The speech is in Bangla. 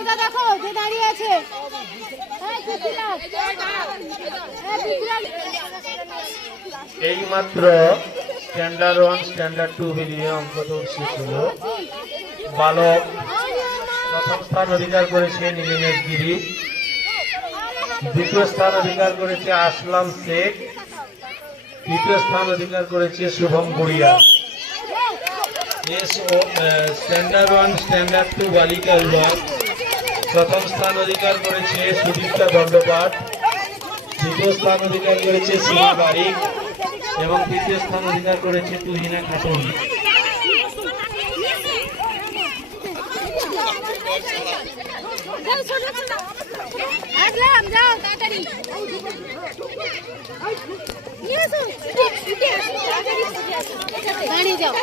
বাচ্চাটা দেখো যে দাঁড়িয়ে আছে। এইমাত্র স্ট্যান্ডার্ড 1 স্ট্যান্ডার্ড 2 মিলিয়ে অঙ্কদৌড় শেষ হলো। বালক প্রথম স্থান অধিকার করেছে নীলিমেশ গিরি, দ্বিতীয় স্থান অধিকার করেছে আসলাম শেখ, তৃতীয় স্থান অধিকার করেছে শুভম গুড়িয়া। স্ট্যান্ডার্ড 1 স্ট্যান্ডার্ড 2 বালিকা বিভাগ প্রথম স্থান অধিকার করেছে সুদীপ্তা দণ্ডপাঠ, দ্বিতীয় স্থান অধিকার করেছে সীমা বারিক এবং তৃতীয় স্থান অধিকার করেছে তুহিনা খাতুন। যাও তাড়াতাড়ি দাঁড়িয়ে যাও।